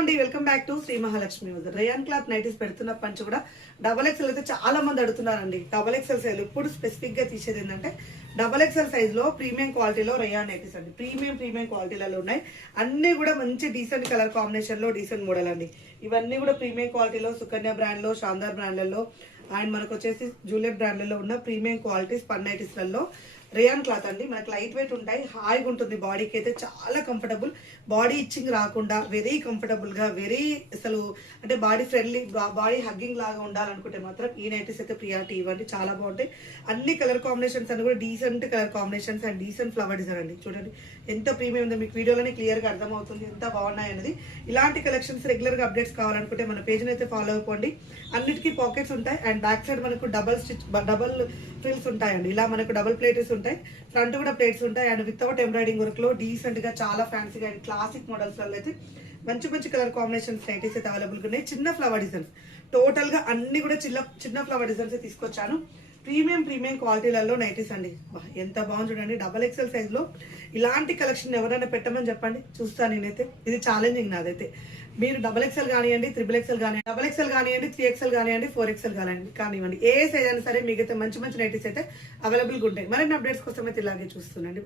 అండి, welcome back to Shri Mahalakshmi. Rayon cloth nighties పెడుతున్నప్పటి నుంచి కూడా డబల్ ఎక్స్ఎల్ అయితే చాలా మంది అడుగుతున్నారండి. డబల్ ఎక్స్ఎల్ సైజ్ ఇప్పుడు స్పెసిఫిక్ గా తీసేది ఏంటంటే డబల్ ఎక్స్ఎల్ సైజ్ లో ప్రీమియం క్వాలిటీలో రేయాన్ నైటీస్ అండి. ప్రీమియం క్వాలిటీలలో ఉన్నాయి. అన్ని కూడా మంచి డీసెంట్ కలర్ కాంబినేషన్ లో డీసెంట్ మోడల్ అండి. ఇవన్నీ కూడా ప్రీమియం క్వాలిటీలో సుకన్య బ్రాండ్ లో, శాందార్ బ్రాండ్లలో అండ్ మనకు వచ్చేసి జూలియట్ బ్రాండ్లలో ఉన్న ప్రీమియం క్వాలిటీ స్పన్ నైటీస్లలో రేయాన్ క్లాత్ అండి. మనకి లైట్ వెయిట్ ఉంటాయి, హాయిగా ఉంటుంది, బాడీకి అయితే చాలా కంఫర్టబుల్, బాడీ ఇచ్చింగ్ రాకుండా వెరీ కంఫర్టబుల్ గా వెరీ అసలు అంటే బాడీ ఫ్రెండ్లీ, బాడీ హగ్గింగ్ లాగా ఉండాలనుకుంటే మాత్రం ఈ నైటీస్ అయితే ప్రియారిటీ ఇవ్వండి. చాలా బాగుంటాయి. అన్ని కలర్ కాంబినేషన్స్ అని కూడా decent colour combinations and decent flower design అండి. చూడండి ఎంత ప్రీమియం ఉందో, మీకు వీడియోలోనే క్లియర్ గా అర్థమవుతుంది ఎంత బాగున్నాయి అనేది. ఇలాంటి కలెక్షన్స్ రెగ్యులర్ గా అప్డేట్స్ కావాలనుకుంటే మన పేజ్ అయితే ఫాలో అయిపోండి. అన్నిటికీ పాకెట్స్ ఉంటాయి అండ్ బ్యాక్ సైడ్ మనకు డబల్ ఫ్రిల్స్ ఉంటాయండి. ఇలా మనకు డబుల్ ప్లేట్స్ ఉంటాయి, ఫ్రంట్ కూడా ప్లేట్స్ ఉంటాయి అండ్ వితౌట్ ఎంబ్రాయిడింగ్ వర్క్ లో డీసెంట్ గా చాలా ఫ్యాన్సీగా అండ్ క్లాసిక్ మోడల్స్ లో అయితే మంచి కలర్ కాంబినేషన్స్ నైటీస్ అయితే అవైలబుల్ ఉన్నాయి. చిన్న ఫ్లవర్ డిజైన్స్ టోటల్ గా అన్ని కూడా చిన్న ఫ్లవర్ డిజైన్స్ తీసుకొచ్చాను. ప్రీమియం క్వాలిటీలలో నైటీస్ అండి. ఎంత బాగుంది చూడండి. డబల్ ఎక్స్ఎల్ సైజ్ లో ఇలాంటి కలెక్షన్ ఎవరైనా పెట్టమని చెప్పండి, చూస్తాను నేనైతే. ఇది ఛాలెంజింగ్ నాదైతే. మీరు డబల్ ఎక్స్ఎల్ కానివ్వండి, త్రిబుల్ ఎక్స్ఎల్ కానివ్వండి, డబల్ ఎక్స్ఎల్ కానివ్వండి, 3XL కానివ్వండి, 4XL కానివ్వండి, ఏ సైజ్ అయినా సరే మీకైతే మంచి నైటీస్ అయితే అవైలబుల్గా ఉంటాయి. మరిన్ని అప్డేట్స్ కోసం అయితే ఇలాగే చూస్తున్నాండి.